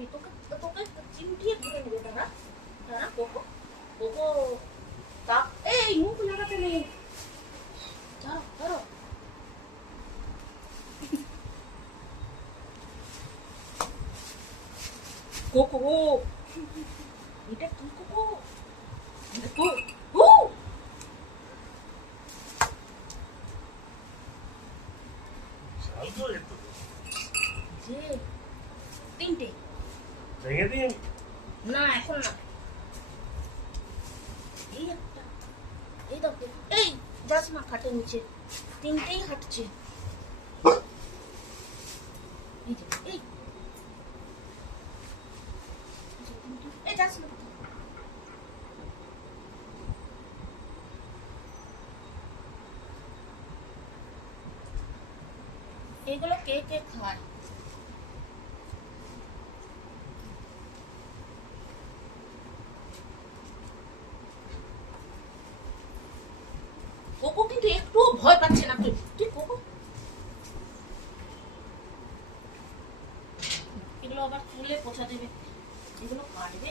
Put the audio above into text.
পাবি, তোকে তোকে চিমটিয়ে ধরে নেবে তারা। তারা কোকো কোকো তা এই মুখ লাগাতে নেই। ধরো ধরো। কোকো এটা কি কোকো? এটা তো ও শালগো এতো যে তিনটে ভেঙে দিয়ে না এখন না। এই একটা এই দেখো এই যাস না খাটের নিচে, তিনটেই হাঁটছে। এই যে এই এই যাস না। এগুলো কে কে খায়? কোকো কিন্তু একটুও ভয় পাচ্ছে না। তুই তুই কোকো এগুলো আবার তুলে পোছা দেবে, এগুলো কাটবে।